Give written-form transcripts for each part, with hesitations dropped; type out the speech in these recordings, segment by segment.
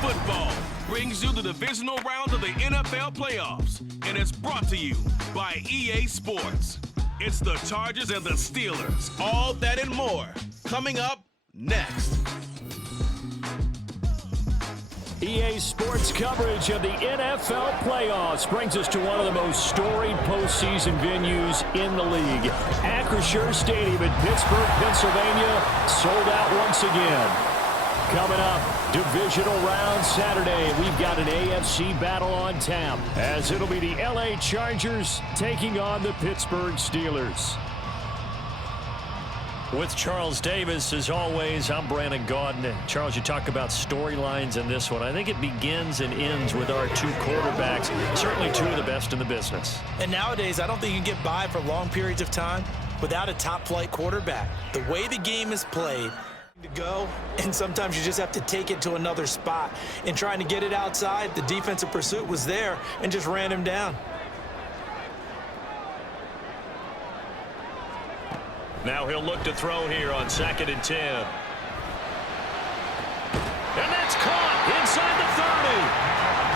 Football brings you the divisional round of the NFL playoffs, and it's brought to you by EA Sports. It's the Chargers and the Steelers. All that and more coming up next. EA Sports coverage of the NFL playoffs brings us to one of the most storied postseason venues in the league. Acrisure Stadium in Pittsburgh, Pennsylvania, sold out once again. Coming up, divisional round Saturday. We've got an AFC battle on tap, as it'll be the LA Chargers taking on the Pittsburgh Steelers. With Charles Davis, as always, I'm Brandon Gaudin. Charles, you talk about storylines in this one. I think it begins and ends with our two quarterbacks, certainly two of the best in the business. And nowadays, I don't think you can get by for long periods of time without a top-flight quarterback. The way the game is played, to go, and sometimes you just have to take it to another spot. In trying to get it outside, the defensive pursuit was there and just ran him down. Now he'll look to throw here on 2nd and 10. And that's caught inside the 30.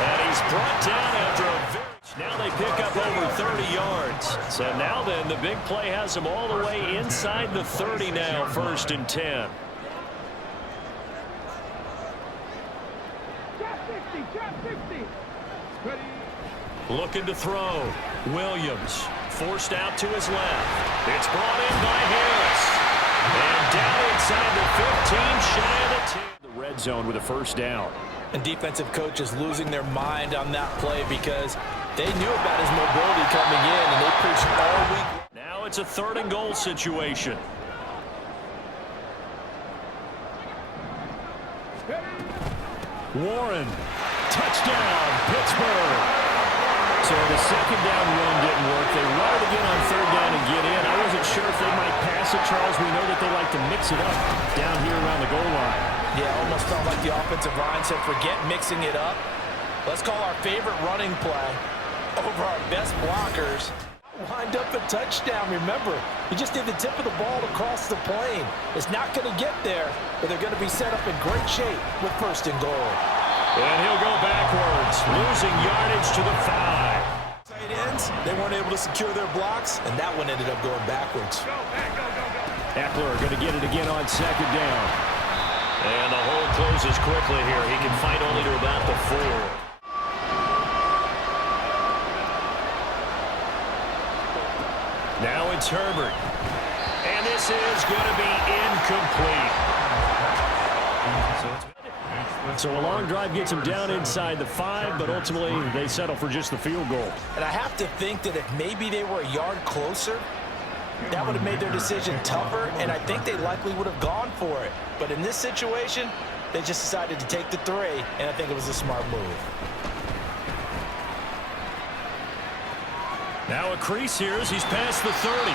And he's brought down after a very... Now they pick up over 30 yards. So now then, the big play has them all the way inside the 30 now, 1st and 10. Looking to throw. Williams forced out to his left. It's brought in by Harris. And down inside the 15, shy of the 10. The red zone with a first down. And defensive coaches losing their mind on that play because they knew about his mobility coming in, and they preached all week. Now it's a 3rd and goal situation. Warren. Touchdown, Pittsburgh. So the 2nd down run didn't work. They run it again on 3rd down and get in. I wasn't sure if they might pass it, Charles. We know that they like to mix it up down here around the goal line. Yeah, almost felt like the offensive line said, forget mixing it up. Let's call our favorite running play over our best blockers. Wind up a touchdown. Remember, you just need the tip of the ball to cross the plane. It's not going to get there, but they're going to be set up in great shape with 1st and goal. And he'll go backwards, losing yardage to the 5. Tight ends, they weren't able to secure their blocks, and that one ended up going backwards. Eckler going to get it again on 2nd down. And the hole closes quickly here. He can fight only to about the 4. Now it's Herbert. And this is going to be incomplete. So a long drive gets him down inside the 5, but ultimately they settle for just the field goal. And I have to think that if maybe they were a yard closer, that would have made their decision tougher, and I think they likely would have gone for it. But in this situation, they just decided to take the 3, and I think it was a smart move. Now a crease here as he's past the 30.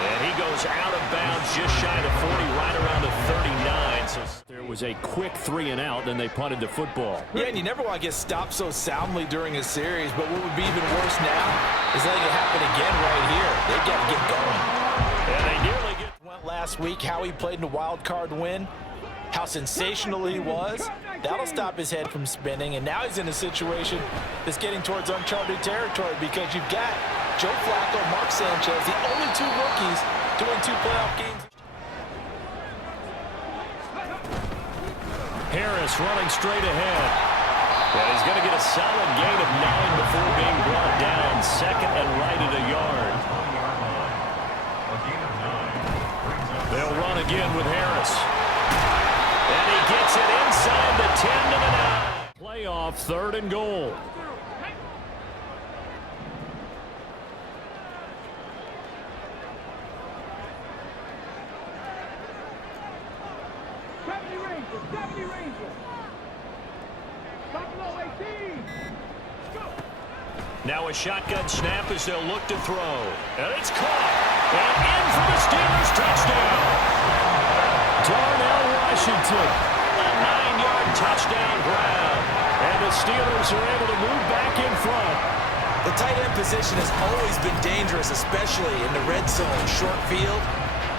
And he goes out of bounds just shy of the 40, right around the 39. So there was a quick 3 and out, then they punted the football. Yeah, and you never want to get stopped so soundly during a series, but what would be even worse now is letting it happen again right here. They got to get going. And they nearly went last week, how he played in a wild card win, how sensational he was. That'll stop his head from spinning, and now he's in a situation that's getting towards uncharted territory because you've got Joe Flacco, Mark Sanchez, the only 2 rookies to win 2 playoff games. Harris running straight ahead. And he's going to get a solid gain of 9 before being brought down. 2nd and right at a yard. They'll run again with Harris. And he gets it inside the 10 to the 9. Playoff 3rd and goal. Now a shotgun snap as they'll look to throw. And it's caught. And in for the Steelers touchdown. Darnell Washington. A 9-yard touchdown grab. And the Steelers are able to move back in front. The tight end position has always been dangerous, especially in the red zone, short field.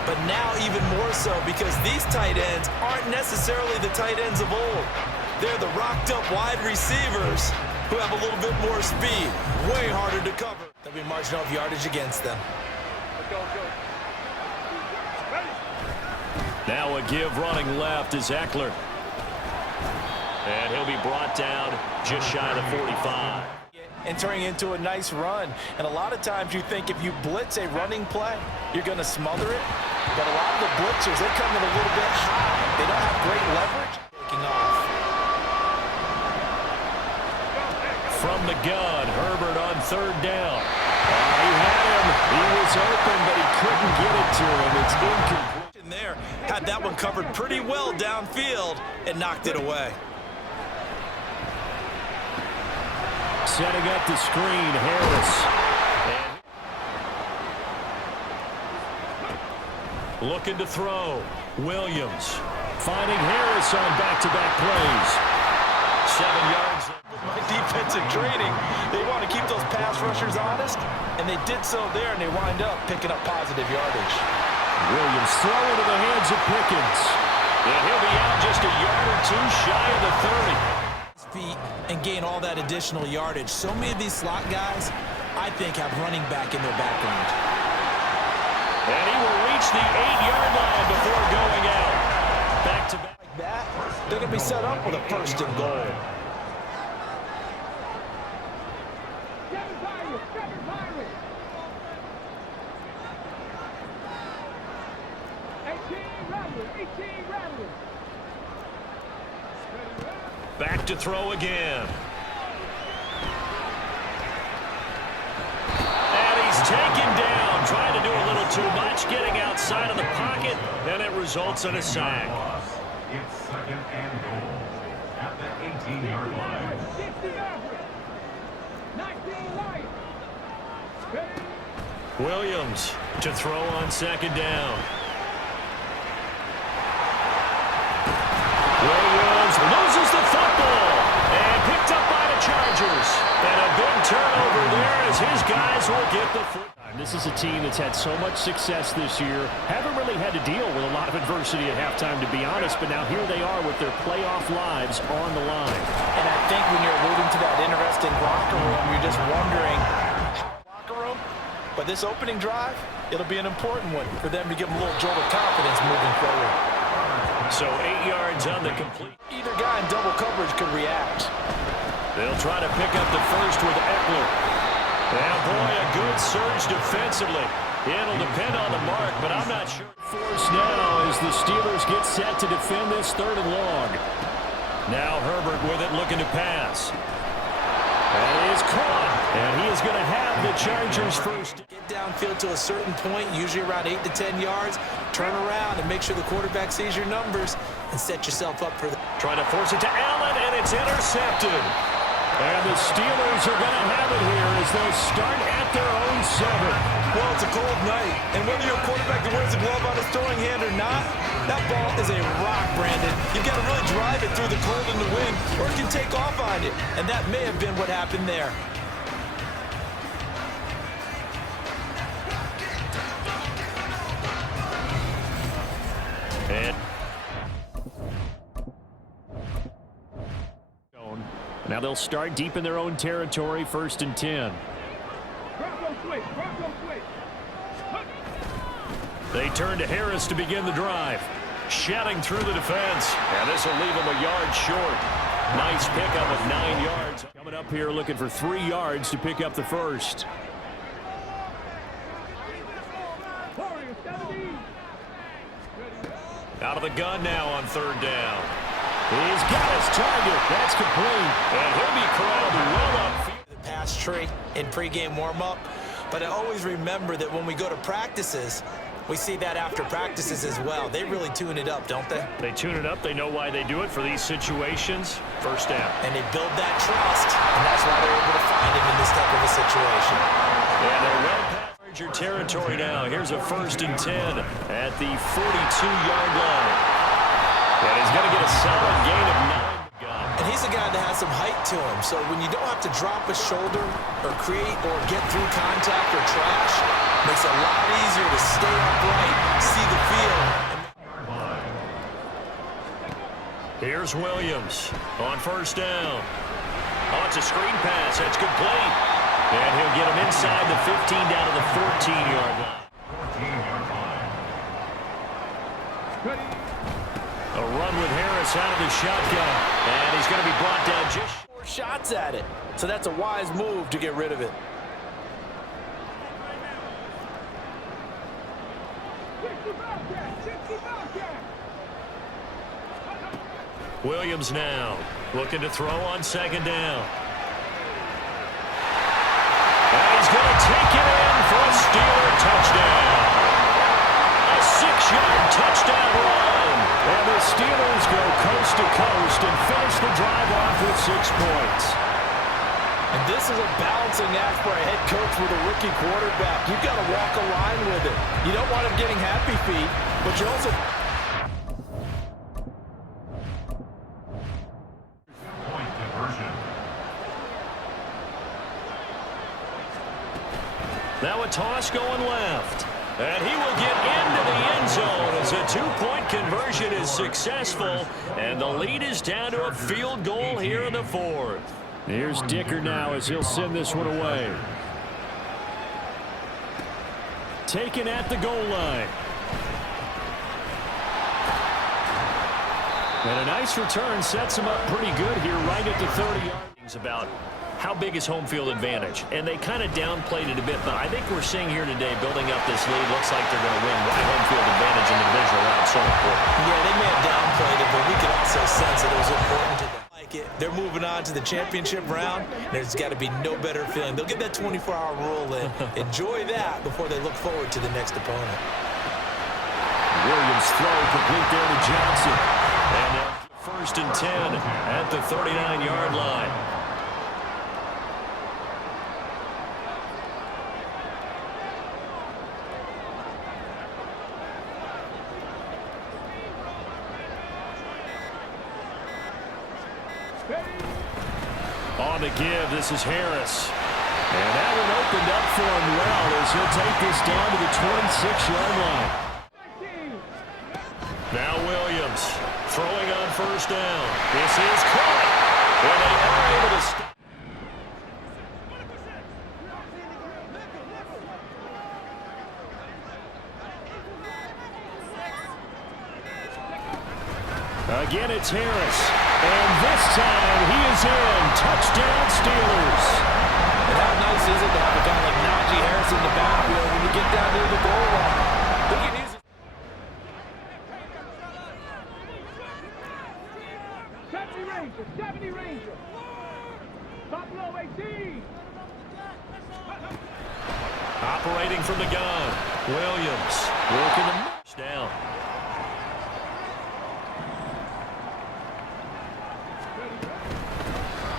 but now even more so because these tight ends aren't necessarily the tight ends of old. They're the rocked-up wide receivers who have a little bit more speed, way harder to cover. They'll be marching off yardage against them. Now a give running left is Eckler. And he'll be brought down just shy of the 45. And turning into a nice run. And a lot of times you think if you blitz a running play, you're going to smother it. But a lot of the blitzers, they come in a little bit high. They don't have great leverage. Taking off. From the gun, Herbert on third down. He had him. He was open, but he couldn't get it to him. It's incomplete. There, had that one covered pretty well downfield and knocked it away. Setting up the screen, Harris. And looking to throw. Williams finding Harris on back-to-back plays. 7 yards. My defensive training, they want to keep those pass rushers honest, and they did so there, and they wind up picking up positive yardage. Williams throwing to the hands of Pickens. And he'll be out just a yard or two shy of the 30. Feet and gain all that additional yardage. So many of these slot guys, I think, have running back in their background. And he will reach the 8-yard line before going out. Back to back. Like that, they're going to be set up with a first and goal. Back to throw again. And he's taken down, trying to do a little too much, getting outside of the pocket, and it results in a sack. It's second and goal at the 18-yard line. Williams to throw on second down. Williams loses the football and picked up by the Chargers. And a big turnover there as his guys will get the foot. This is a team that's had so much success this year. Haven't really had to deal with a lot of adversity at halftime, to be honest, but now here they are with their playoff lives on the line. And I think when you're alluding to that interesting locker room, you're just wondering how locker room. But this opening drive, it'll be an important one for them to give them a little jolt of confidence moving forward. So 8 yards on the complete. Either guy in double coverage could react. They'll try to pick up the first with Eckler. And boy, a good surge defensively. It'll depend on the mark, but I'm not sure. Force now as the Steelers get set to defend this third and long. Now Herbert with it, looking to pass. And he is caught, and he is going to have the Chargers first. Get downfield to a certain point, usually around 8 to 10 yards. Turn around and make sure the quarterback sees your numbers and set yourself up for the... Trying to force it to Allen, and it's intercepted. And the Steelers are going to have it here as they start at their own 7. Well, it's a cold night, and whether you're a quarterback that wears a glove on his throwing hand or not, that ball is a rock, Brandon. You've got to really drive it through the cold and the wind, or it can take off on you. And that may have been what happened there. And now they'll start deep in their own territory, 1st and 10. They turn to Harris to begin the drive. Shedding through the defense. And this will leave him a yard short. Nice pickup of 9 yards. Coming up here looking for 3 yards to pick up the first. Out of the gun now on 3rd down. He's got his target. That's complete. And he'll be corralled well upfield. The pass tree in pregame warm-up. But I always remember that when we go to practices, we see that after practices as well. They really tune it up, don't they? They tune it up. They know why they do it for these situations. 1st down. And they build that trust, and that's why they're able to find him in this type of a situation. And they're well past your territory now. Here's a 1st and 10 at the 42-yard line. And he's going to get a solid gain of 9. And he's He's a guy that has some height to him, so when you don't have to drop a shoulder or create or get through contact or trash, it makes it a lot easier to stay upright, see the field. Here's Williams on first down. Oh, it's a screen pass. That's complete. And he'll get him inside the 15 down to the 14-yard line. 14-yard line. A run with Harris out of the shotgun. And he's going to be brought down just 4 shots at it. So that's a wise move to get rid of it. Williams now looking to throw on second down. And he's going to take it in for a Steeler touchdown. A 6-yard touchdown run. And the Steelers go coast to coast and finish the drive off with 6 points. And this is a balancing act for a head coach with a rookie quarterback. You've got to walk a line with it. You don't want him getting happy feet, but you also... Point conversion. Now a toss going left. And he will get into the end zone as a 2-point conversion is successful. And the lead is down to a field goal here in the 4th. Here's Dicker now as he'll send this one away. Taken at the goal line. And a nice return sets him up pretty good here right at the 30-yard. About how big is home field advantage? And they kind of downplayed it a bit, but I think we're seeing here today, building up this lead, looks like they're going to win. Why home field advantage in the divisional round so important? Yeah, they may have downplayed it, but we could also sense that it was important to them. They're moving on to the championship round. There's got to be no better feeling. They'll get that 24-hour rule in. Enjoy that before they look forward to the next opponent. Williams throw complete there to Johnson. And now 1st and 10 at the 39-yard line. On the give, this is Harris. And that one opened up for him well as he'll take this down to the 26-yard line. Now Williams throwing on first down. This is caught. And they are able to stop. Again, it's Harris. And this time, he is in. Touchdown, Steelers. And how nice is it to have a guy like Najee Harris in the backfield when you get down near the goal line? Look at his... Ranger, 70 Ranger. Buffalo 18. Operating from the gun. Williams working the march down.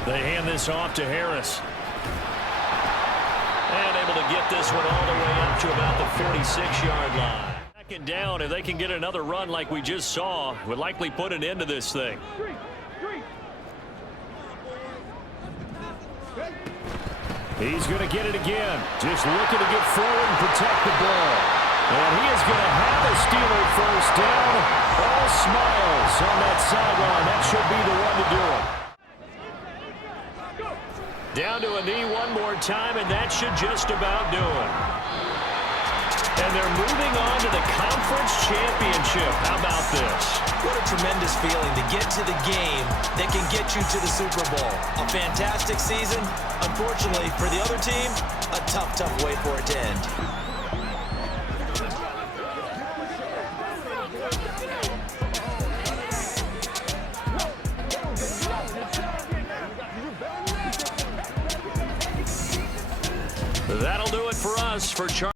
They hand this off to Harris. And able to get this one all the way up to about the 46-yard line. Second down, if they can get another run like we just saw, would likely put an end to this thing. He's going to get it again. Just looking to get forward and protect the ball. And he is going to have a Steeler first down. All smiles on that sideline. That should be the one to do it. Down to a knee one more time, and that should just about do it. And they're moving on to the conference championship. How about this? What a tremendous feeling to get to the game that can get you to the Super Bowl. A fantastic season. Unfortunately, for the other team, a tough, tough way for it to end. That'll do it for us for Charlie.